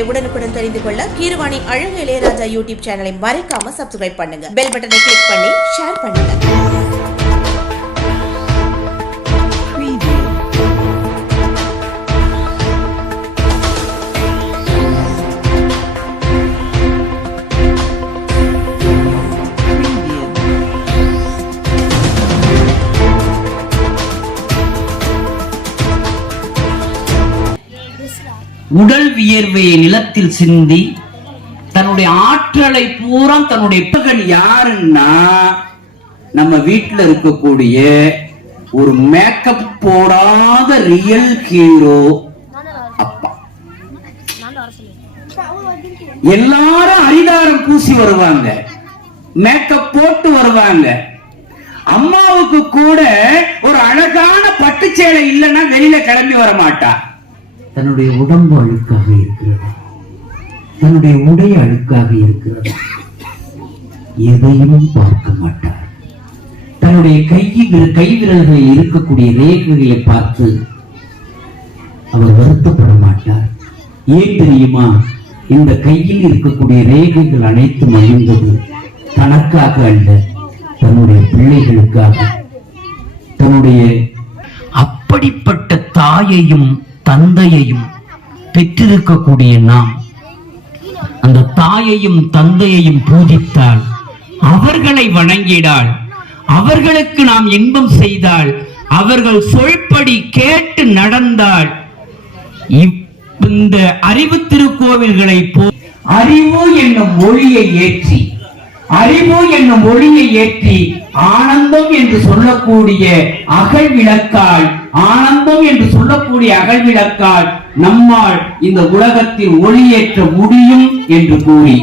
செய்திகளை உடனுக்குடன் தெரிந்து கொள்ள கீரவாணி அழகு இளையராஜா யூடியூப் சேனலை மறக்காம சப்ஸ்கிரைப் பண்ணுங்க. பெல் பட்டனை கிளிக் பண்ணி ஷேர் பண்ணுங்க. உடல் வியர்வையை நிலத்தில் சிந்தி தன்னுடைய ஆற்றலை பூரா தன்னுடைய மகன் யாருன்னா நம்ம வீட்டில் இருக்கக்கூடிய ஒரு மேக்கப் போடாத ரியல் ஹீரோ அப்பா. எல்லாரும் அரிதாரம் பூசி வருவாங்க, மேக்கப் போட்டு வருவாங்க. அம்மாவுக்கு கூட ஒரு அழகான பட்டுச்சேலை இல்லைன்னா வெளியில கிளம்பி வர மாட்டா. தன்னுடைய உடம்பு அழுக்காக இருக்கிறது, தன்னுடைய உடை அழுக்காக இருக்கிறது, எதையும் பார்க்க மாட்டார். தன்னுடைய கை விரல்களில் இருக்கக்கூடிய ரேகைகளை பார்த்து அவர் வருத்தப்பட மாட்டார். ஏன் தெரியுமா? இந்த கையில் இருக்கக்கூடிய ரேகைகள் அனைத்தும் அழிந்தது தனக்காக அல்ல, தன்னுடைய பிள்ளைகளுக்காக. தன்னுடைய அப்படிப்பட்ட தாயையும் தந்தையையும் பெற்றிருக்கக்கூடிய நாம் அந்த தாயையும் தந்தையையும் பூஜித்தால், அவர்களை வணங்கிடால், அவர்களுக்கு நாம் இன்பம் செய்தால், அவர்கள் சொல்படி கேட்டு நடந்தால், இந்த அறிவு திருக்கோவில்களை அறிவு என்னும் ஒளியை ஏற்றி ஆனந்தம் என்று சொல்லக்கூடிய அகல் விளக்கால் நம்மால் இந்த உலகத்தில் ஒளியேற்ற முடியும் என்று கூறி,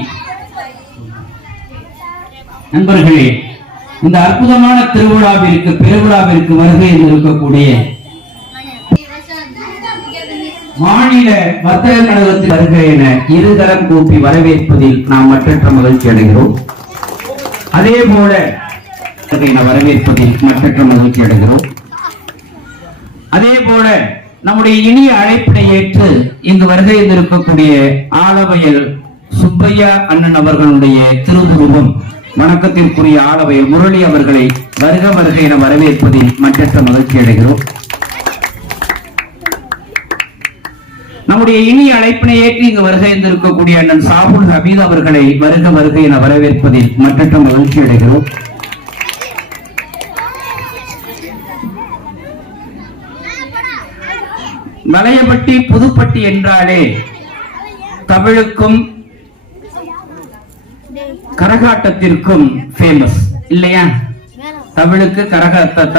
நண்பர்களே, இந்த அற்புதமான பெருவிழாவிற்கு வருகை இருக்கக்கூடிய மாநில வர்த்தக கழகத்தில் வருகை என இருதரம் கூப்பி வரவேற்பதில் நாம் மற்றற்ற மகிழ்ச்சி அடைகிறோம். அதே போல வரவேற்பதில் மற்றற்ற மகிழ்ச்சி அடைகிறோம். அதே போல நம்முடைய இனிய அழைப்பினை ஏற்று இங்கு வருகை இருக்கக்கூடிய ஆலவயல் சுப்பையா அண்ணன் அவர்களுடைய திருவுருவம் வணக்கத்திற்குரிய ஆலவயல் முரளி அவர்களை வருக என வரவேற்பதில் மற்றற்ற மகிழ்ச்சி அடைகிறோம். நம்முடைய இனிய அழைப்பினை ஏற்று இங்கு வருகை இருக்கக்கூடிய அண்ணன் சாபுல் ஹமீத் அவர்களை வருக என வரவேற்பதில் மற்றற்ற மகிழ்ச்சி அடைகிறோம். வளையப்பட்டி புதுப்பட்டி என்றாலே தமிழுக்கும் கரகாட்டத்திற்கும் ஃபேமஸ் இல்லையா?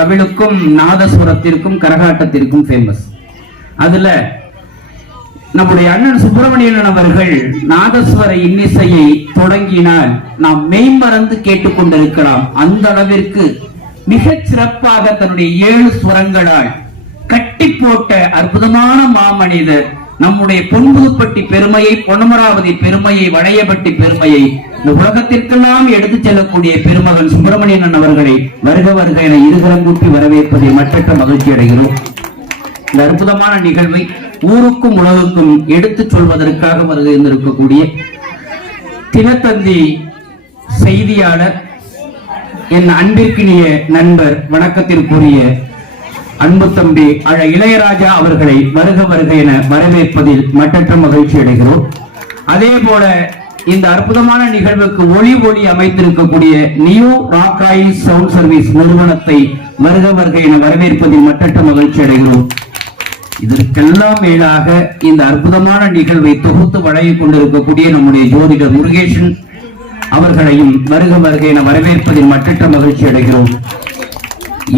தமிழுக்கும் நாதசுரத்திற்கும் கரகாட்டத்திற்கும் ஃபேமஸ். அதுல நம்முடைய அண்ணன் சுப்பிரமணியன் அவர்கள் நாதஸ்வர இன்னிசையை தொடங்கினால் நாம் மெய்மறந்து கேட்டுக்கொண்டிருக்கலாம். அந்த அளவிற்கு மிகச் சிறப்பாக தன்னுடைய 7 சுரங்களால் கட்டி போட்ட அற்புதமான மாமனிதர் நம்முடைய பொன்புதுப்பட்டி பெருமையை, பொன்னமராவதி பெருமையை, வளையப்பட்டி பெருமையை இந்த உலகத்திற்கெல்லாம் எடுத்துச் செல்லக்கூடிய பெருமகன் சுப்பிரமணியன் அவர்களை வருக என இருகரம் கூட்டி வரவேற்பதை மற்றற்ற மகிழ்ச்சி அடைகிறோம். இந்த அற்புதமான நிகழ்வை ஊருக்கும் உலகுக்கும் எடுத்துச் சொல்வதற்காக வருகை இருக்கக்கூடிய தினத்தந்தி செய்தியாளர், என் அன்பிற்கினிய நண்பர், வணக்கத்திற்குரிய அன்பு தம்பி இளையராஜா அவர்களை வருக என வரவேற்பதில் மற்றற்ற மகிழ்ச்சி அடைகிறோம். அதே போல இந்த அற்புதமான நிகழ்வுக்கு ஒளி அமைத்திருக்கக்கூடிய நியூ ராக்காய் சவுண்ட் சர்வீஸ் நிறுவனத்தை வருக என வரவேற்பதில் மற்றற்ற மகிழ்ச்சி அடைகிறோம். இதற்கெல்லாம் மேலாக இந்த அற்புதமான நிகழ்வை தொகுத்து வழங்கிக் கொண்டிருக்கக்கூடிய நம்முடைய ஜோதிடர் முருகேசன் அவர்களையும் வருக என வரவேற்பதில் மற்றற்ற மகிழ்ச்சி அடைகிறோம்.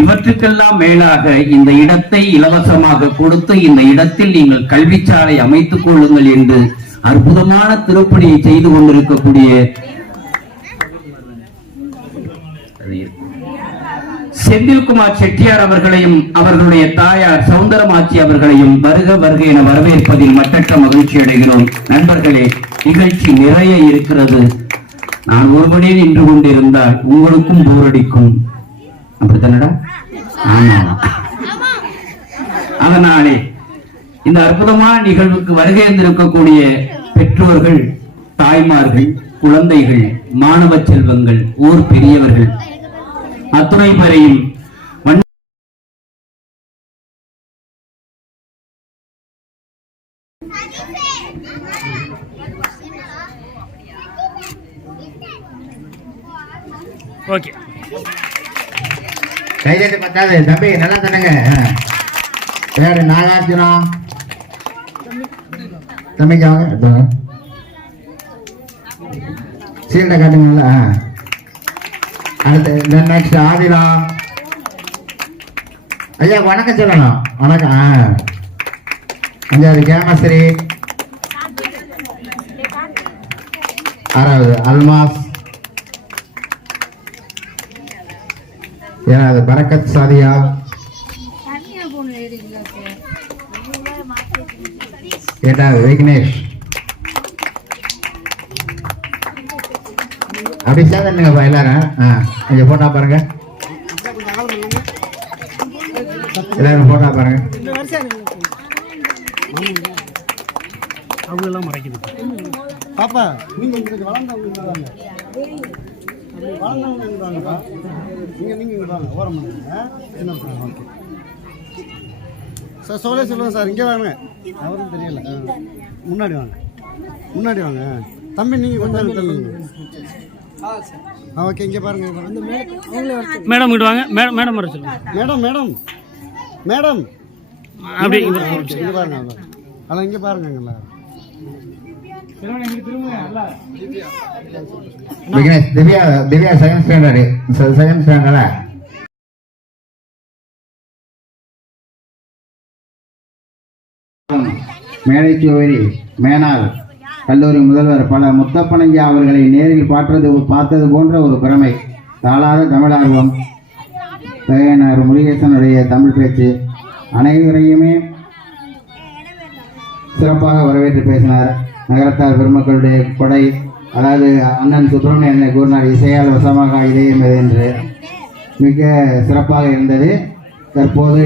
இவற்றுக்கெல்லாம் மேலாக இந்த இடத்தை இலவசமாக கொடுத்து இந்த இடத்தில் நீங்கள் கல்விச்சாலை அமைத்துக் கொள்ளுங்கள் என்று அற்புதமான திருப்பணியை செய்து கொண்டிருக்கக்கூடிய செந்தில்குமார் செட்டியார் அவர்களையும் அவர்களுடைய தாயார் சவுந்தரமாச்சி அவர்களையும் வருக என வரவேற்பதில் மற்றற்ற மகிழ்ச்சி அடைகிறோம். நண்பர்களே, நிகழ்ச்சி நிறைய இருக்கிறது. நான் ஒருவனே நின்று கொண்டிருந்தால் உங்களுக்கும் போர் அடிக்கும். அப்படித்தானடா? அதனாலே இந்த அற்புதமான நிகழ்வுக்கு வருகை இருக்கக்கூடிய பெற்றோர்கள், தாய்மார்கள், குழந்தைகள், மாணவ செல்வங்கள், ஊர் பெரியவர்கள் அத்துணை பேரையும் ஓகே கைதட்டி பத்தாது தம்பி, நல்லா தானங்க. யாரு நாகார்ஜுனா தம்பிக்கு வாங்க, சீல்ட காட்டுங்களா. அடுத்து நெக்ஸ்ட் ஆதிலா ஐயா, வணக்கம் சொல்லணும். வணக்கம். அஞ்சாவது கேமஸ்ரீ, ஆறாவது அல்மாஸ், ஏழாவது பரக்கத் சாதியா, எட்டாவது விக்னேஷ். அப்படி சேர்ந்துங்கப்பா எல்லாரும். கொஞ்சம் போட்டா பாருங்க, எல்லாரும் போட்டா பாருங்க. அவங்களெல்லாம் மறைக்குது பாப்பா, நீங்க இங்க வளர்ந்தவங்க வாங்க, வளர்ந்தவங்க வாங்கப்பா. நீங்க இங்க வாங்க, ஓரம் பண்ணுங்க. என்ன பண்ணுங்க? ஓகே சார், சொல்லுங்க சார், இங்கே வாங்க. அவரும் தெரியல, முன்னாடி வாங்க, முன்னாடி வாங்க. தம்பி நீங்க கொஞ்சம் தள்ளுங்க. ஓகே, இங்கே பாருங்க. மேடம் கிட்ட வாங்க. மேடம் வர சொல்லுங்க. மேடம் மேடம் மேடம் அப்படி இங்கே பாருங்க. அதெல்லாம் இங்கே பாருங்க. Vignesh, Divya second standard. மேலைச்சோரி மேனாள் கல்லூரி முதல்வர் பல முத்தப்பனையா அவர்களை நேரில் பார்த்தது போன்ற ஒரு பிரமை. தாளாத தமிழார்வம், தகையனார் முருகேசனுடைய தமிழ் பேச்சு அனைவரையுமே சிறப்பாக வரவேற்று பேசினார். நகரத்தார் பெருமக்களுடைய கொடை, அதாவது அண்ணன் சுப்பிரமணியன் கூறினார், இசையால் வசமாக இதயம் என்று. மிக சிறப்பாக இருந்தது. தற்போது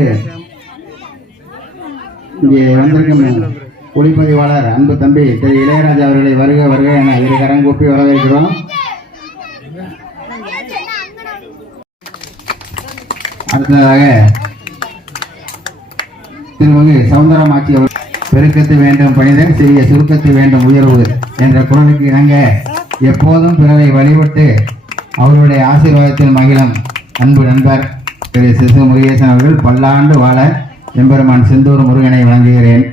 இங்கே வந்திருக்கும் ஒளிப்பதிவாளர் அன்பு தம்பி திரு இளையராஜா அவர்களை வருக வருக என இரு கரங்கூப்பி வரவேற்கிறோம். அடுத்ததாக திருமதி சவுந்தரமாட்சி அவர் பெருக்கத்து வேண்டும் பணிதன், சிறிய சுருக்கத்து வேண்டும் உயர்வு என்ற குரலுக்கு இணங்க எப்போதும் பிறரை வழிபட்டு அவருடைய ஆசீர்வாதத்தில் மகிழும் அன்பு நண்பர் திரு சிசு முருகேசன் அவர்கள் பல்லாண்டு வாழ எம்பெருமான் செந்தூர் முருகனை வழங்குகிறேன்.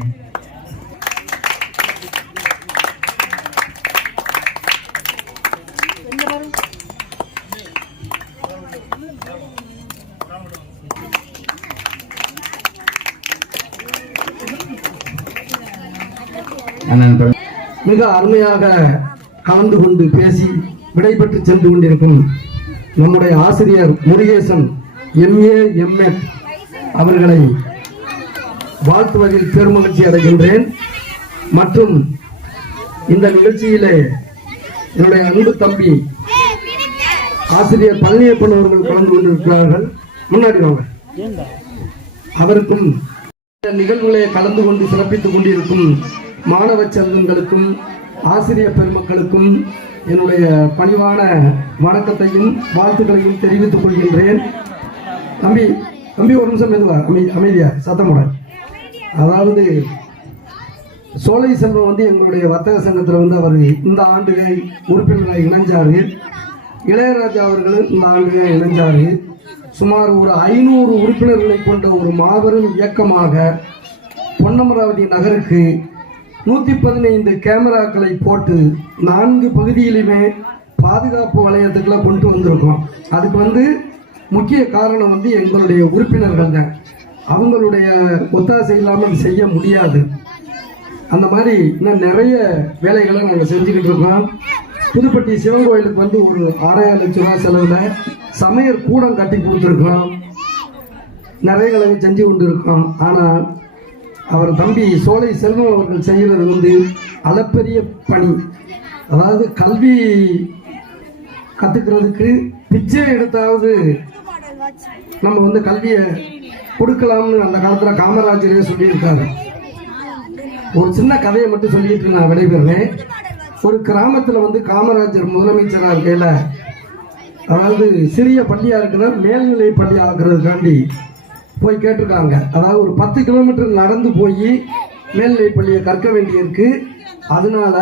மிக அருமையாக கலந்து கொண்டு பேசி விடைபெற்று சென்று கொண்டிருக்கும் நம்முடைய ஆசிரியர் முருகேசன் MA MA அவர்களை வாழ்த்துவதில் பெருமகிழ்ச்சி அடைகின்றேன். மற்றும் இந்த நிகழ்ச்சியிலே என்னுடைய அன்பு தம்பி ஆசிரியர் பழனியப்பன் அவர்கள் கலந்து கொண்டிருக்கிறார்கள். முன்னாடி வாங்க. அவருக்கும் இந்த நிகழ்வுகளை கலந்து கொண்டு சிறப்பித்துக் கொண்டிருக்கும் மாணவ செல்வங்களுக்கும் ஆசிரியர் பெருமக்களுக்கும் என்னுடைய பணிவான வணக்கத்தையும் வாழ்த்துக்களையும் தெரிவித்துக் கொள்கின்றேன். தம்பி ஒரு நிமிஷம் மெதுவா, அமைதியா, சத்தமுட. அதாவது சோலை செல்வம் வந்து எங்களுடைய வர்த்தக சங்கத்தில் அவர் இந்த ஆண்டு உறுப்பினராக இணைஞ்சாரு. இளையராஜா அவர்களும் இந்த ஆண்டு இணைஞ்சாரு. சுமார் ஒரு 500 உறுப்பினர்களை கொண்ட ஒரு மாபெரும் இயக்கமாக பொன்னமராவதி நகருக்கு 115 கேமராக்களை போட்டு 4 பகுதியிலுமே பாதுகாப்பு வளையத்துக்குள்ள கொண்டு வந்திருக்கோம். அதுக்கு முக்கிய காரணம் எங்களுடைய உறுப்பினர்கள் தான். அவங்களுடைய ஒத்தாசை இல்லாமல் செய்ய முடியாது. அந்த மாதிரி இன்னும் நிறைய வேலைகளை நாங்கள் செஞ்சுக்கிட்டு இருக்கோம். புதுப்பட்டி சிவன் கோயிலுக்கு ஒரு 6,000 லட்சம் ரூபாய் செலவில் சமையல் கூடம் கட்டி கொடுத்துருக்கோம். நிறைய வேலையை செஞ்சு கொண்டு இருக்கோம். ஆனால் அவர் தம்பி சோலை செல்வம் அவர்கள் செய்கிறது அளப்பெரிய பணி. அதாவது கல்வி கற்றுக்கிறதுக்கு பிச்சை எடுத்தாவது நம்ம கல்வியை கொடுக்கலாம்னு அந்த காலத்தில் காமராஜரே சொல்லியிருக்காரு. ஒரு சின்ன கதையை மட்டும் சொல்லிட்டு நான் விடைபெறுவேன். ஒரு கிராமத்தில் வந்து காமராஜர் முதலமைச்சராக இருக்கையில், அதாவது சிறிய பள்ளியாக இருக்கிற மேல்நிலை பள்ளி ஆக்குறதுக்காண்டி போய் கேட்டிருக்காங்க. அதாவது ஒரு 10 கிலோமீட்டர் நடந்து போய் மேல்நிலை பள்ளியை கற்க வேண்டியிருக்கு. அதனால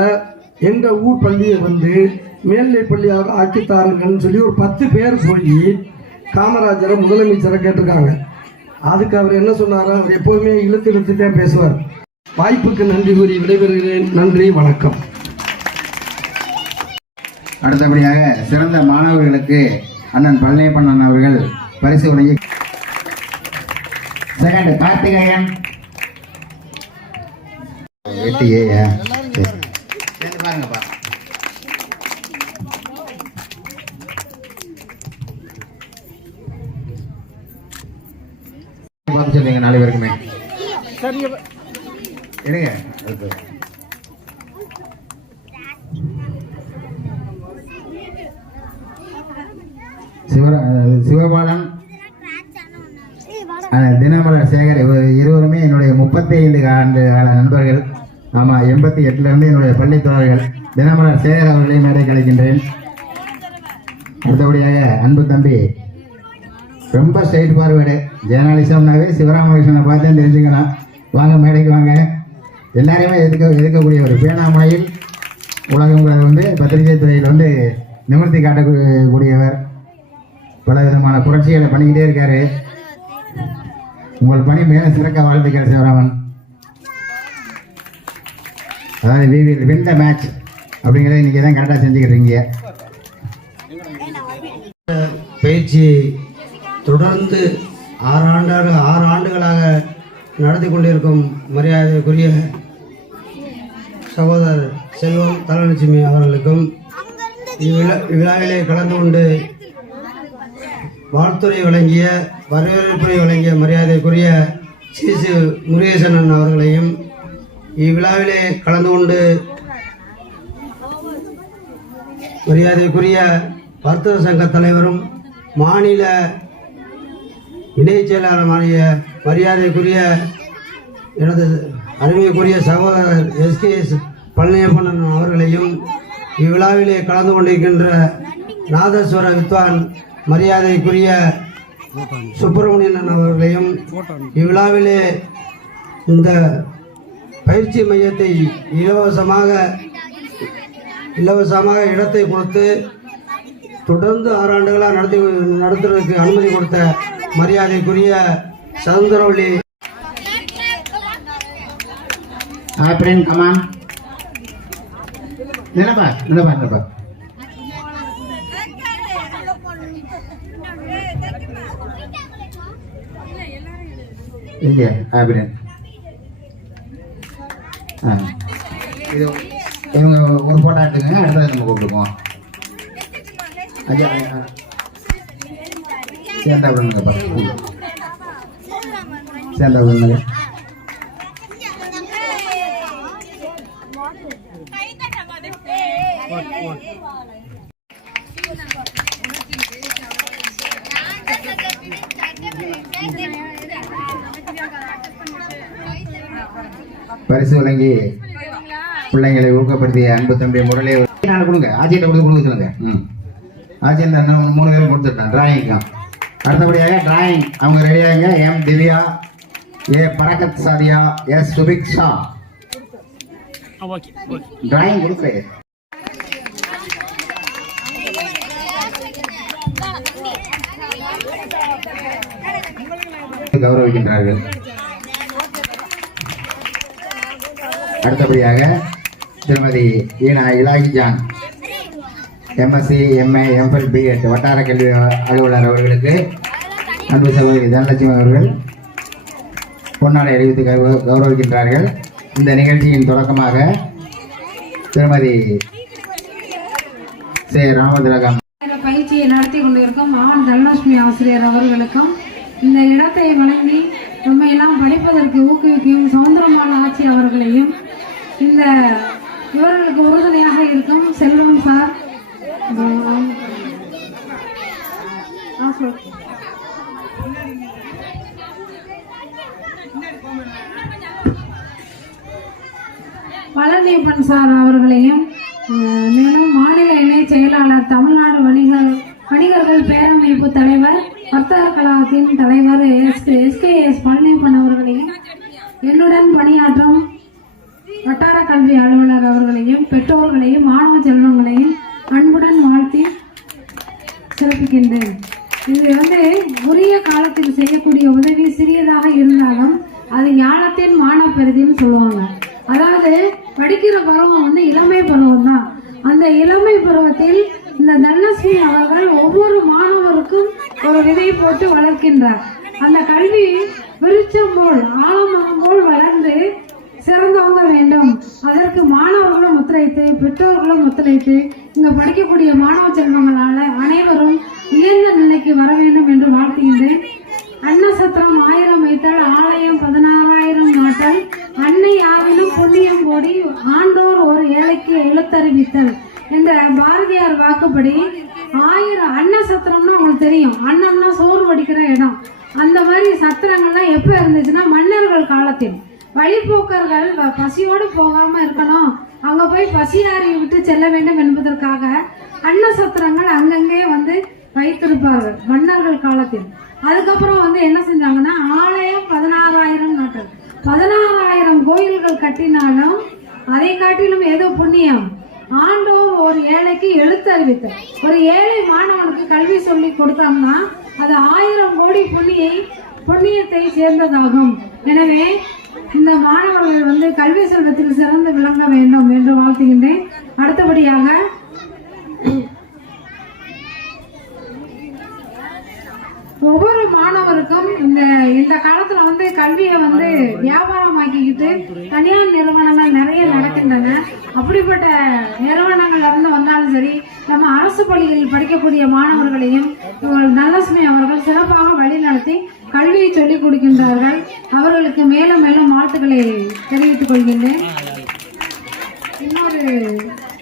எங்கள் ஊர் பள்ளியை வந்து மேல்நிலை பள்ளியாக ஆக்கித்தாருங்கன்னு சொல்லி ஒரு 10 பேர் போய் காமராஜரை முதலமைச்சரை கேட்டிருக்காங்க. அதுக்கு அவர் என்ன சொன்னார்? அவர் எப்போதுமே இழுத்துட்டே பேசுவார். வாய்ப்புக்கு நன்றி கூறி விடைபெறுகிறேன். நன்றி, வணக்கம். அடுத்தபடியாக சிறந்த மாணவர்களுக்கு அண்ணன் பழனியப்பண்ணன் அவர்கள் பரிசு வழங்கி செகண்ட் கார்த்திகேயன் பாருங்கப்பா. பார்த்து சொல்லுங்க 4 பேருக்குமே எடுங்க. சிவபாலன், தினமலர் சேகர் இருவருமே என்னுடைய 35 ஆண்டு கால நண்பர்கள். ஆமாம், 88லேருந்து என்னுடைய பள்ளி தோழர்கள். தினமலர் சேகர் அவர்களையும் மேடை கழிக்கின்றேன். அடுத்தபடியாக அன்பு தம்பி, ரொம்ப ஸ்ட்ரைட் ஃபார்வேர்டு. ஜேர்னலிசம்னாவே சிவராமகிருஷ்ணனை பார்த்தே தெரிஞ்சுக்கலாம். வாங்க, மேடைக்கு வாங்க. எல்லாரையுமே எதிர்க்கக்கூடிய ஒரு பேனாமலையில் உலகம் வந்து பத்திரிகை துறையில் வந்து நிமிர்த்தி காட்டக்கூடியவர். பல விதமான புரட்சிகளை பண்ணிக்கிட்டே இருக்காரு. உங்கள் பணி மேலும் சிறக்க வாழ்த்துக்கள் சிவராமன். அதாவது we will win the match அப்படிங்கிறத இன்றைக்கி தான் கரெக்டாக செஞ்சுக்கிட்டு. பயிற்சி தொடர்ந்து 6 ஆண்டுகளாக நடத்தி கொண்டிருக்கும் மரியாதைக்குரிய சகோதரர் செல்வம் தனலட்சுமி அவர்களுக்கும் இவ்விழாவிலே கலந்து கொண்டு வாழ்த்துறை வழங்கிய, வரவேற்புரை வழங்கிய மரியாதைக்குரிய சிசு முருகேசனன் அவர்களையும், இவ்விழாவிலே கலந்து கொண்டு மரியாதைக்குரிய வர்த்தக சங்க தலைவரும் மாநில இணைச் செயலாளருமாகிய மரியாதைக்குரிய எனது அருமைக்குரிய சகோதரர் SKS பழனியப்பண்ணன் அவர்களையும், இவ்விழாவிலே கலந்து கொண்டிருக்கின்ற நாதஸ்வர வித்வான் மரியாதைக்குரிய சுப்பிரமணியன் அவர்களையும், இவ்விழாவிலே இந்த பயிற்சி மையத்தை இலவசமாக இடத்தை கொடுத்து தொடர்ந்து 6 ஆண்டுகளாக நடத்துவதற்கு அனுமதி கொடுத்த மரியாதைக்குரிய சவுந்தரவள்ளி ஆப்ரன் கமான் நிலப்பா இங்கே ஆப்ரன் இது இவங்க ஒரு போட்டோ எடுத்துக்கங்க. அடுத்தது நம்ம கூப்பிடுவோம். ஐயா சேர்ந்தா விடுங்கப்பா, சேர்ந்தா விடுங்க. பரிசு வழங்கி பிள்ளைங்களை ஊக்கப்படுத்திய அன்பு தம்பி முரளி கொடுங்க. ஆட்சியிட்ட கொடுக்க சொல்லுங்க. ஆட்சியில் 3 பேரும் கொடுத்துட்டான் டிராயிங்க்கும். அடுத்தபடியாக டிராயிங் அவங்க ரெடியாங்க. எம் திவ்யா, ஏ பரகத் சாதியா, எஸ் சுபிக்ஷா. டிராயிங் கொடுக்குறேன். கௌரவிக்கின்றார்கள். அடுத்தபடியாக திருமதி ஈனா இலாகி John, MSc, MA, MPhil, B.Ed வட்டார கல்வி அலுவலர் அவர்களுக்கு அன்பு சகோதரி தனலட்சுமி அவர்கள் பொன்னாடை அறிவித்து கௌரவிக்கின்றார்கள். இந்த நிகழ்ச்சியின் தொடக்கமாக திருமதி சே ராமதிலகம் பயிற்சியை நடத்தி கொண்டிருக்கும் மகான் தனலட்சுமி ஆசிரியர் அவர்களுக்கும் இந்த இடத்தை வழங்கி நம்மையெல்லாம் படிப்பதற்கு ஊக்குவிக்கும் சவுந்தரமான ஆட்சி அவர்களையும், இந்த இவர்களுக்கு உறுதுணையாக இருக்கும் செல்வம் சார், பழனியப்பன் சார் அவர்களையும் மேலும் மாநில இணை செயலாளர் தமிழ்நாடு வணிகர்கள் பேரமைப்பு தலைவர் வர்த்தக கழகத்தின் தலைவர் எஸ்கேஎஸ் பழனியப்பன் அவர்களையும் என்னுடன் பணியாற்றும் வட்டார கல்வி அலுவலர் அவர்களையும் பெற்றோர்களையும் மாணவ செல்வங்களையும் அன்புடன் வாழ்த்தி சிறப்பிக்கின்றேன். இது உரிய காலத்தில் செய்யக்கூடிய உதவி சிறியதாக இருந்தாலும் அது ஞானத்தின் மானப்பெருதின்னு சொல்லுவாங்க. அதாவது படிக்கிற பருவம் இளமை பருவம் தான். அந்த இளமை பருவத்தில் இந்த தனலட்சுமி அவர்கள் ஒவ்வொரு மாணவருக்கும் ஒரு விதை போட்டு வளர்க்கின்றார். அந்த கல்வி விருட்சம் போல் ஆலமரம் போல் வளர்ந்து சிறந்தவங்க வேண்டும். அதற்கு மாணவர்களும் ஒத்துழைத்து பெற்றோர்களும் ஒத்துழைத்து இங்க படிக்கக்கூடிய மாணவ செல்வங்களால அனைவரும் உயர்ந்த நிலைக்கு வர வேண்டும் என்று வாழ்த்துகின்றேன். அன்னசத்திரம் 1000 வைத்தல், ஆலயம் 16,000 நாட்டல், அன்னை யாவிலும் புண்ணியம் கோடி, ஆண்டோர் ஒரு ஏழைக்கு எழுத்தறிவித்தல் என்ற பாரதியார் வாக்குப்படி 1000 அன்னசத்திரம்னா உங்களுக்கு தெரியும், அன்னம்னா சோறு வடிக்கிற இடம். அந்த மாதிரி சத்திரங்கள்லாம் எப்ப இருந்துச்சுன்னா மன்னர்கள் காலத்தில் வழிபோக்கர்கள் பசியோடு போகாம இருக்கணும், அங்க போய் பசியாரி விட்டு செல்ல வேண்டும் என்பதற்காக அன்ன சத்திரங்கள் அங்கங்கே வைத்திருப்பார்கள் மன்னர்கள் காலத்தில். அதுக்கப்புறம் என்ன செஞ்சாங்கன்னா ஆலயம் 16,000 நாட்கள் 16,000 கோயில்கள் கட்டினாலும் அதை காட்டிலும் ஏதோ புண்ணியம் ஆண்டோர் ஒரு ஏழைக்கு எழுத்து அறிவித்தல். ஒரு ஏழை மாணவனுக்கு கல்வி சொல்லி கொடுத்தோம்னா அது 1000 கோடி புண்ணியத்தை சேர்ந்ததாகும். எனவே இந்த மாணவர்கள் கல்வி செல்வத்தில் சிறந்து விளங்க வேண்டும் என்று வாழ்த்துகின்றேன். அடுத்தபடியாக ஒவ்வொரு மாணவருக்கும் இந்த காலத்துல கல்வியை வியாபாரமாக்கிக்கிட்டு தனியார் நிறுவனங்கள் நிறைய நடக்கின்றன. அப்படிப்பட்ட நிறுவனங்கள்ல இருந்து வந்தாலும் சரி, நம்ம அரசு பள்ளிகளில் படிக்கக்கூடிய மாணவர்களையும் தனலட்சுமி அவர்கள் சிறப்பாக வழிநடத்தி கல்வியை சொல்லிக் கொடுக்கின்றார்கள். அவர்களுக்கு மேலும் மேலும் வாழ்த்துக்களை தெரிவித்துக் கொள்கின்றேன். இன்னொரு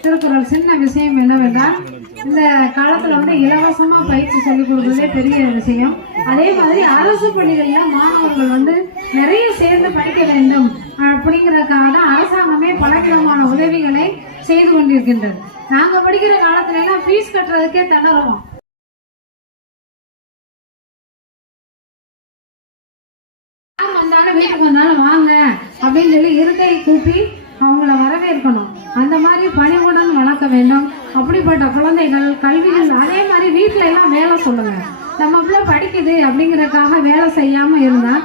திருக்குறள் சின்ன விஷயம் என்னவென்றால், இந்த காலத்துல இலவசமா பயிற்சி சொல்லிக் கொடுக்கறதே பெரிய விஷயம். அதே மாதிரி அரசு பள்ளிகள்ல மாணவர்கள் நிறைய சேர்ந்து படிக்க வேண்டும் அப்படிங்கறதுக்காக தான் அரசாங்கமே பலவிதமான உதவிகளை செய்து கொண்டிருக்கின்றது. நாங்க படிக்கிற காலத்துல எல்லாம் ஃபீஸ் கட்டுறதுக்கே திணறுவோம். வீட்டுக்கு வந்தாலும் வாங்க அப்படின்னு சொல்லி இருக்கை கூப்பி அவங்கள வரவேற்கணும். அந்த மாதிரி பணிவுடன் வளர்க்க வேண்டும். அப்படிப்பட்ட குழந்தைகள் கல்வியில் அதே மாதிரி வீட்டுல எல்லாம் வேலை சொல்லுங்க. நம்ம பிள்ளை படிக்குது அப்படிங்கறதுக்காக வேலை செய்யாம இருந்தா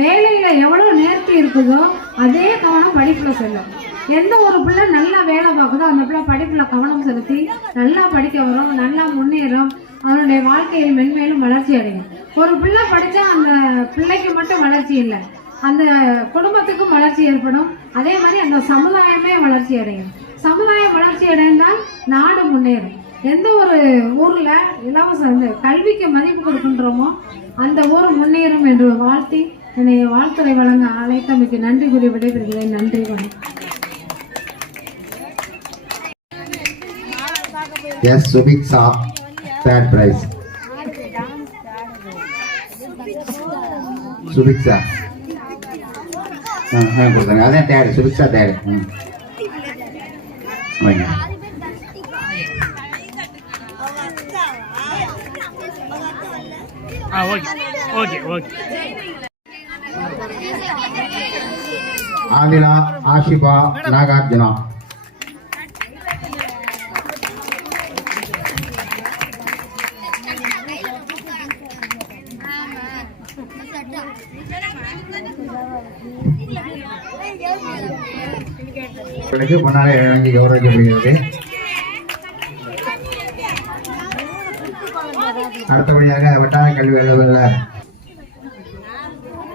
வேலையில எவ்வளவு நேர்த்தி இருக்குதோ அதே கவனம் படிப்புல செல்லும். எந்த ஒரு பிள்ளை நல்லா வேலை பார்க்குதோ அந்த பிள்ளை படிப்புல கவனம் செலுத்தி நல்லா படிக்க வரும், நல்லா முன்னேறும், அவனுடைய வாழ்க்கையில் மென்மேலும் வளர்ச்சி அடையும். ஒரு பிள்ளை படிச்சா அந்த பிள்ளைக்கு மட்டும் வளர்ச்சி இல்லை, அந்த குடும்பத்துக்கும் வளர்ச்சி ஏற்படும். அதே மாதிரி அந்த சமுதாயமே வளர்ச்சி அடையும். சமுதாயம் வளர்ச்சி அடைந்தால் நாடு முன்னேறும். எந்த ஒரு ஊர்ல இலவச கல்விக்கு மதிப்பு கொடுக்கின்றோமோ அந்த ஊர் முன்னேறும் என்று வாழ்த்தி என்னை வாழ்த்துறை வழங்க அழைத்தமைக்கு நன்றி கூறி விடைபெறுகிறேன். நன்றி வணக்கம். Yes, Subiksha, third prize. Subiksha. கொடுத்தாங்க. அதான் third, Subiksha third. Okay. Okay okay. Adila, Ashifa, Nagarjuna. முன்னாலே வழங்கி கௌரவிக்கப்படுகிறது. அடுத்தபடியாக வட்டார கல்வி அலுவலர்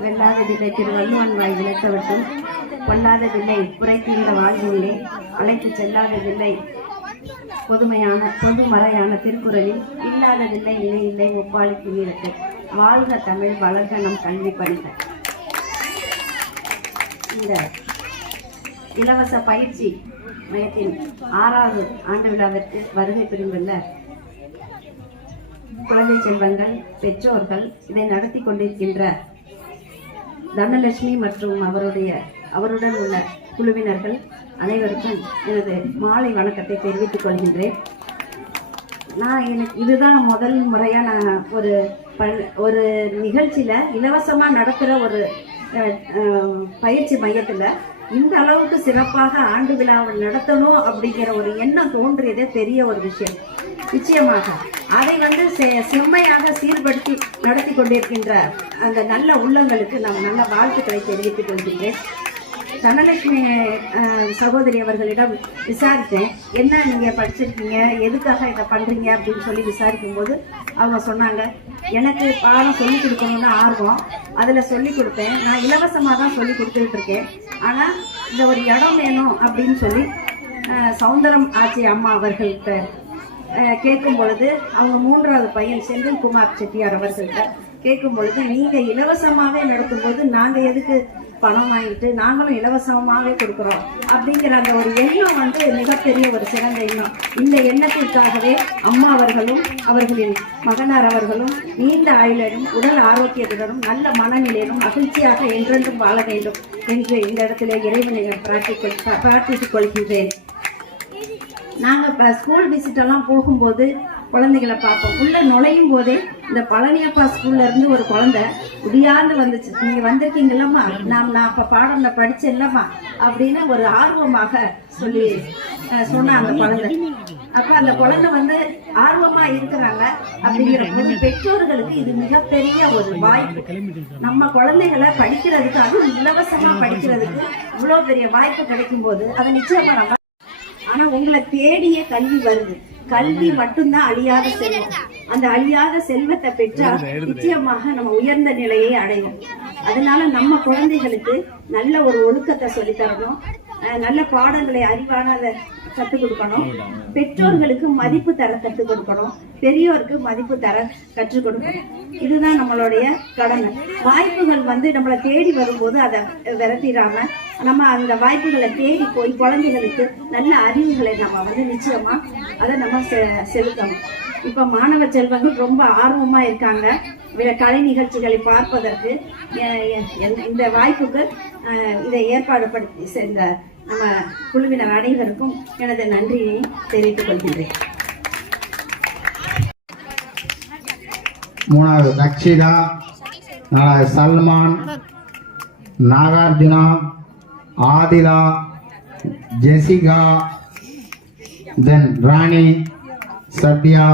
வெல்லாததில்லை திருவள்ளுவன் வாய் விளக்கவட்டும், பொல்லாததில்லை புரைத்தீர்ந்த வாழ்விலே, அழைத்து செல்லாததில்லை பொதுமறையான திருக்குறளில், இல்லாததில்லை இணை இல்லை ஒப்பாளிக்கு வீரத்தை. வாழ்க தமிழ், வளர்க நம் கல்வி பணிக. இந்த இலவச பயிற்சி மையத்தின் 6வது ஆண்டு விழாவிற்கு வருகை புரிந்துள்ள குழந்தை செல்வங்கள், பெற்றோர்கள், இதை நடத்தி கொண்டிருக்கின்ற தனலட்சுமி மற்றும் அவருடன் உள்ள குழுவினர்கள் அனைவருக்கும் எனது மாலை வணக்கத்தை தெரிவித்துக் கொள்கின்றேன். எனக்கு இதுதான் முதல் முறையாக நான் ஒரு நிகழ்ச்சியில் இலவசமாக நடத்துகிற ஒரு பயிற்சி மையத்தில் இந்த அளவுக்கு சிறப்பாக ஆண்டு விழாவை நடத்தணும் அப்படிங்கிற ஒரு எண்ணம் தோன்றியதே பெரிய ஒரு விஷயம். நிச்சயமாக அதை செம்மையாக சீர்படுத்தி நடத்தி கொண்டிருக்கின்ற அந்த நல்ல உள்ளங்களுக்கு நான் நல்ல வாழ்த்துக்களை தெரிவித்துக் கொள்கின்றேன். தனலட்சுமி சகோதரி அவர்களிடம் விசாரித்தேன், என்ன நீங்கள் படிச்சிருக்கீங்க, எதுக்காக இதை பண்ணுறீங்க அப்படின்னு சொல்லி விசாரிக்கும் போது அவங்க சொன்னாங்க, எனக்கு பாடம் சொல்லிக் கொடுக்கணும்னு ஆர்வம், அதில் சொல்லிக் கொடுப்பேன், நான் இலவசமாக தான் சொல்லி கொடுத்துக்கிட்டு இருக்கேன், ஆனால் இந்த ஒரு இடம் வேணும் அப்படின்னு சொல்லி சௌந்தரம் ஆச்சி அம்மா அவர்கள்ட்ட கேட்கும் பொழுது, அவங்க 3வது பையன் செந்தில்குமார் செட்டியார் அவர்கள்ட்ட கேட்கும் பொழுது, நீங்கள் இலவசமாகவே நடத்தும்போது நாங்கள் எதுக்கு பணம் வாங்கிட்டு நாங்களும் இலவசமாகவே கொடுக்குறோம் அப்படிங்கிற அந்த ஒரு எண்ணம் மிகப்பெரிய ஒரு சிறந்த எண்ணம். இந்த எண்ணத்திற்காகவே அம்மா அவர்களும் அவர்களின் மகனார் அவர்களும் நீண்ட ஆயுளும் உடல் ஆரோக்கியத்துடனும் நல்ல மனநிலையிலும் மகிழ்ச்சியாக என்றென்றும் வாழ வேண்டும் என்று இந்த இடத்துல இறைவனை பிரார்த்தித்துக் கொள்கின்றேன். நாங்கள் ஸ்கூல் விசிட்டெல்லாம் போகும்போது குழந்தைகளை பார்ப்போம். உள்ள நுழையும் போதே இந்த பழனியப்பா ஸ்கூல்ல இருந்து ஒரு குழந்தை முடியாது வந்துச்சு, நீங்க வந்திருக்கீங்களம்மா, நான் இப்ப பாடம்ல படிச்சேன்லம்மா அப்படின்னு ஒரு ஆர்வமாக சொன்ன அந்த குழந்தை. அப்ப அந்த குழந்தை ஆர்வமா இருக்கிறாங்க அப்படிங்கிற போது பெற்றோர்களுக்கு இது மிகப்பெரிய ஒரு வாய்ப்பு. நம்ம குழந்தைகளை படிக்கிறதுக்கு, அதுவும் இலவசமா படிக்கிறதுக்கு இவ்வளவு பெரிய வாய்ப்பு கிடைக்கும் போது அதை நிச்சயமா நம்ம, ஆனா உங்களை தேடிய கல்வி வருது. கல்வி மட்டும்தான் அழியாத செல்வம். அந்த அழியாத செல்வத்தை பெற்றால் நிச்சயமாக நம்ம உயர்ந்த நிலையை அடைவோம். அதனால நம்ம குழந்தைகளுக்கு நல்ல ஒரு ஒழுக்கத்தை சொல்லித்தரணும், நல்ல பாடங்களை அறிவானதை கற்றுக் கொடுக்கணும், பெற்றோர்களுக்கு மதிப்பு தர கற்றுக் கொடுக்கணும், பெரியோருக்கு மதிப்பு தர கற்றுக் கொடுக்கணும். இதுதான் நம்மளுடைய கடமை. வாய்ப்புகள் நம்மளை தேடி வரும்போது அதை விரட்டிடாம நம்ம அந்த வாய்ப்புகளை தேடி போய் குழந்தைகளுக்கு நல்ல அறிவுகளை நம்ம நிச்சயமா அதை நம்ம செலுத்தணும். இப்ப மாணவ செல்வங்கள் ரொம்ப ஆர்வமா இருக்காங்க கலை நிகழ்ச்சிகளை பார்ப்பதற்கு. இந்த வாய்ப்புக்கு இதை ஏற்பாடுபடுத்தி சேர்ந்த நம்ம குழுவினர் அனைவருக்கும் எனது நன்றியை தெரிவித்துக் கொள்கின்றேன். 3வது ரக்ஷிதா, 4வது சல்மான், நாகார்ஜுனா, ஆதிலா, ஜெசிகா, தென் ராணி, சத்யா,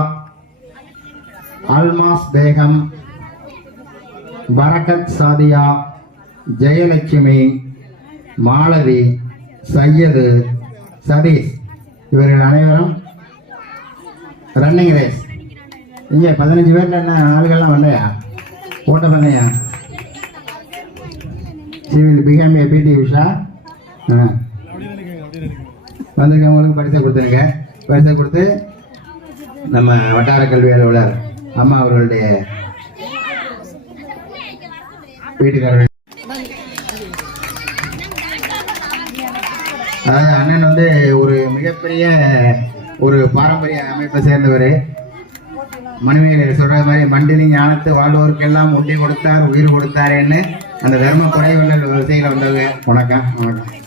அல்மாஸ் பேகம், பரகத் சாதியா, ஜெயலட்சுமி, மாலதி, சையது, சதீஷ், இவர்கள் அனைவரும் ரன்னிங் ரேஸ். இங்கே 15 பேர்ல என்ன ஆளுகள்லாம் வரலையா? ஓட்ட பண்ணையா? சிவில் பிகாம் பிடி உஷா வந்திருக்கவங்களுக்கு பரிசை கொடுத்துருங்க. பரிசை கொடுத்து நம்ம வட்டார கல்வி அலுவலர் அம்மா அவர்களுடைய வீட்டுக்காரர்கள், அதாவது அண்ணன் ஒரு மிகப்பெரிய ஒரு பாரம்பரிய அமைப்பை சேர்ந்தவர். மணிமேகலை சொல்ற மாதிரி மண்டிலி ஞானத்து வாழ்வோருக்கெல்லாம் உண்டி கொடுத்தார் உயிர் கொடுத்தாருன்னு அந்த தர்ம குறைவர்கள் விசையில வந்தவங்க. வணக்கம் வணக்கம்.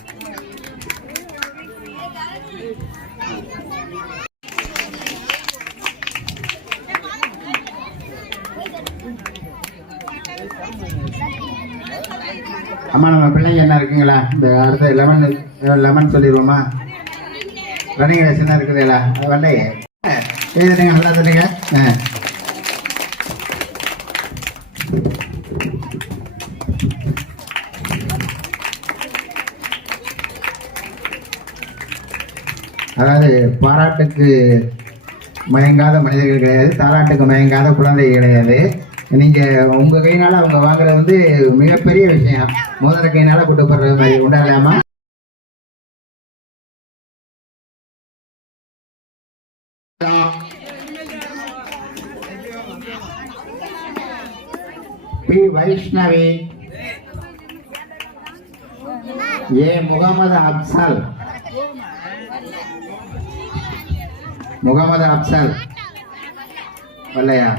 அம்மா நம்ம பிள்ளைங்க என்ன இருக்குங்களா? இந்த அடுத்த 11 சொல்லிடுவோமா? ரன்னிங் ரேஸ் என்ன இருக்குதுங்களா? அது வரலையே, எழுதுங்க, நல்லா சொல்லுங்க. அதாவது பாராட்டுக்கு மயங்காத மனிதர்கள் கிடையாது, தாராட்டுக்கு மயங்காத குழந்தை கிடையாது. நீங்க உங்க கையினால அவங்க வாங்குறது மிகப்பெரிய விஷயம். முதல்ல கையினால கூட்டு போடுறது மாதிரி உண்டாகலாமா? பி வைஷ்ணவி, ஏ முகமது அப்சல், முகமது அப்சல் வரலையா?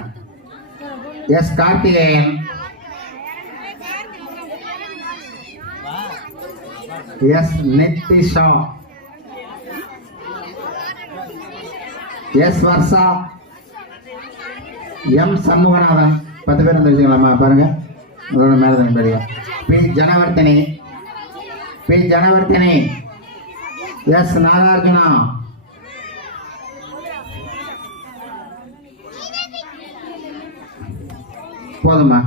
S Karthikeyan, S Nithisha, S Varsha, M Shanmuganathan. 10 பேர் வந்துருச்சுங்களாம்மா பாருங்க. உங்களோட மேலே தான் பாருங்க. P Janavardhani, P Janavardhani, S Nagarjuna, போதும்மா.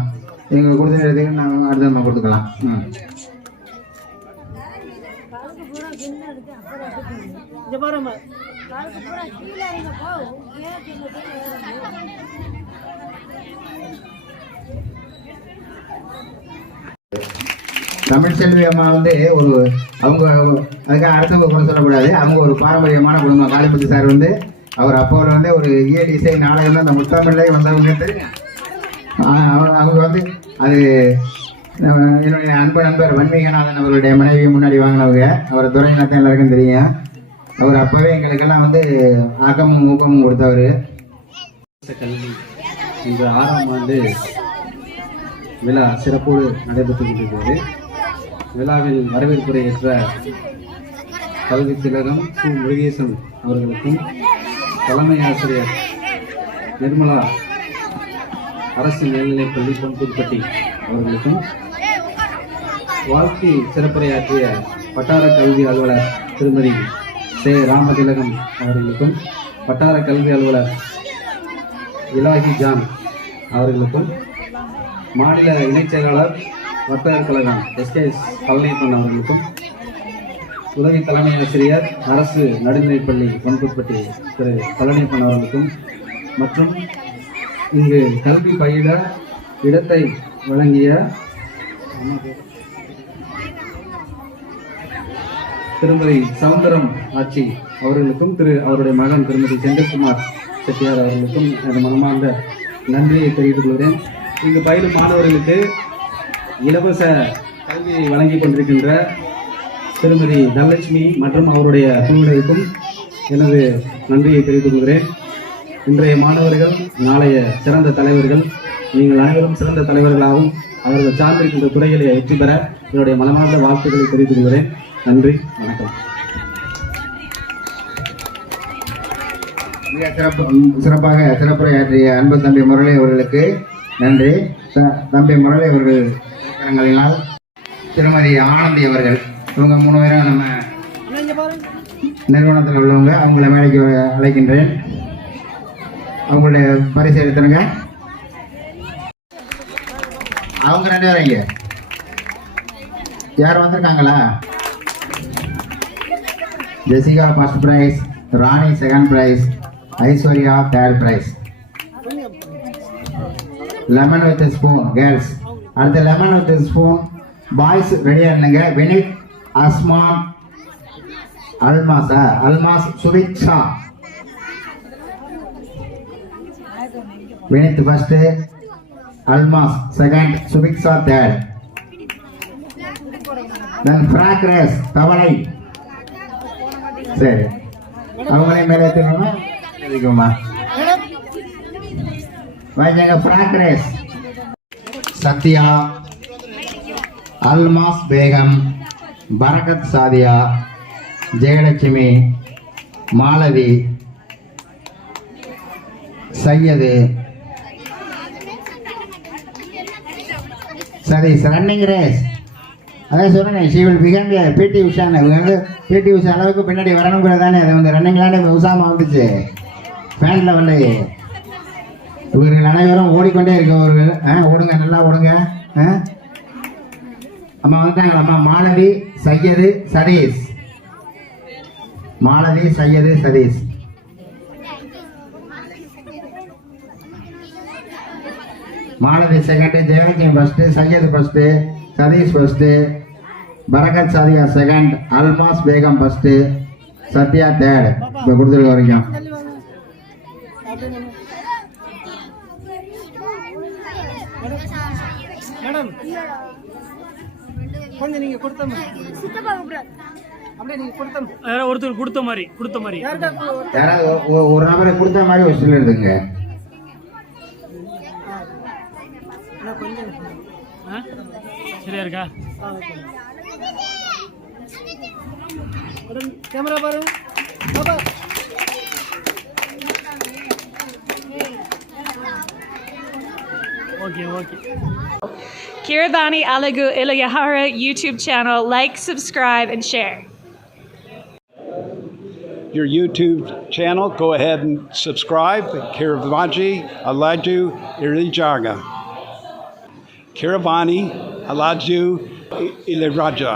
எங்களுக்கு கொடுத்து நாங்கள் அடுத்த கொடுத்துக்கலாம். தமிழ்செல்வி அம்மா வந்து ஒரு அவங்க அதுக்காக அடுத்தவங்க கூட சொல்லக்கூடாது. அவங்க ஒரு பாரம்பரியமான குடும்பம். காளிமுத்து சார் வந்து அவர் அப்போவில் வந்து ஒரு இயல் இசை நாடகம் தான் அந்த முத்தமிழ்லே வந்தவங்க தெரியும். அவங்க வந்து அது என்னுடைய அன்பு நண்பர் வன்மீகநாதன் அவருடைய மனைவி முன்னாடி வாங்கினவங்க. அவர் துறையினத்தான் எல்லாருக்கும் தெரியும். அவர் அப்போவே எங்களுக்கெல்லாம் வந்து ஆக்கமும் ஊக்கமும் கொடுத்தவர். கல்வி இந்த 6ஆம் ஆண்டு விழா சிறப்போடு நடைபெற்று கொண்டிருக்கிறது. விழாவில் வரவேற்புரை ஏற்ற கல்வி திலகம் சு முருகேசன் அவர்களுக்கும், தலைமை ஆசிரியர் நிர்மலா அரசு மேல்நிலைப்பள்ளி பொன்புதுப்பட்டி அவர்களுக்கும், வாழ்க்கை சிறப்புரையாற்றிய வட்டார கல்வி அலுவலர் திருமதி சே ராமதிலகம் அவர்களுக்கும், வட்டார கல்வி அலுவலர் இலாகி ஜான் அவர்களுக்கும், மாநில இணைச் செயலாளர் வர்த்தகர் கழகம் எஸ்கேஎஸ் பழனியப்பன் அவர்களுக்கும், உதவி தலைமை ஆசிரியர் அரசு நடுநிலைப்பள்ளி பொன்புதுப்பட்டி திரு பழனியப்பன் அவர்களுக்கும், மற்றும் இங்கு கல்வி பயில இடத்தை வழங்கிய திருமதி சவுந்தரம் ஆட்சி அவர்களுக்கும், அவருடைய மகன் திருமதி செந்தில்குமார் செட்டியார் அவர்களுக்கும் எனது மனமார்ந்த நன்றியை தெரிவித்துக் கொள்கிறேன். இங்கு பயிலும் மாணவர்களுக்கு இலவச கல்வியை வழங்கிக் கொண்டிருக்கின்ற திருமதி தனலட்சுமி மற்றும் அவருடைய குழுவினருக்கும் எனது நன்றியை தெரிவித்துக் கொள்கிறேன். இன்றைய மாணவர்கள் நாளைய சிறந்த தலைவர்கள். நீங்கள் அனைவரும் சிறந்த தலைவர்களாகவும் அவர்கள் சார்ந்திருக்கின்ற துறைகளை வெற்றி பெற என்னுடைய மனமார்ந்த வாழ்த்துக்களை தெரிவித்துக் கொள்கிறேன். நன்றி, வணக்கம். மிக சிறப்பாக சிறப்புரையாற்றிய அன்பு தம்பி முரளி அவர்களுக்கு நன்றி. தம்பி முரளி அவர்கள் கரங்களினால் திருமதி ஆனந்தி அவர்கள், இவங்க 3 பேரும் நம்ம நிறுவனத்தில் உள்ளவங்க. அவங்கள மேடைக்கு அழைக்கின்றேன். அவங்களுடைய பரிசு எடுத்துருங்க. அவங்க 2 பேரும் இங்க யார் வந்திருக்காங்களா? Jessica first prize, Rani second prize, Aishwarya third prize. Lemon with spoon girls. அடுத்த லெமன் வித் ஸ்பூன் பாய்ஸ் ரெடியா இருந்துங்க. Vineeth, Asman, Almas, Subiksha. Vineeth first, Almas second, Subiksha third. Then frog race தவளை. சரி, அவங்களே மேலே ஏற்றிக்கோமா. வாங்க. Frog race Sathya, Almas Begum, Barakat Sadiya, Jayalakshmi, Malathi, Syed, Sathish. Running race அதான் சொன்னேன். ஷி வில் பிகம் பிடி உஷான்னு. இவங்க வந்து பிடி உஷா அளவுக்கு பின்னாடி வரணுங்கிறதானே. அதை வந்து ரன்னிங்லாண்டு உஷாமா வந்துச்சு ஃபேனில் வந்து. இவர்கள் அனைவரும் ஓடிக்கொண்டே இருக்கவர்கள். ஓடுங்க, நல்லா ஓடுங்க. அம்மா வந்துட்டாங்களா? அம்மா Malathi, Syed, Sathish. Malathi, Syed, Sathish. Malathi second, Jayalakshmi first, Syed first, Sathish first, Barakat Sadiya second, Almas Begum first, Sathya third. இப்போ கொடுத்துருக்க வரைக்கும் மேடம் கொஞ்சம் நீங்க கொடுத்த அப்படியே நீங்க கொடுத்த ஒருத்தர் கொடுத்த மாதிரி யாராவது ஒரு நபரை கொடுத்த மாதிரி ஒரு சில இருக்குங்க. சரியா இருக்கா? கேமரா பாருங்க பாப்பா okay okay Kiravani Alagu Ilayahara YouTube channel. Like, subscribe, and share. Your YouTube channel, go ahead and subscribe. Kiravani Alaju Irijaga. Kiravani Alaju Iliraja.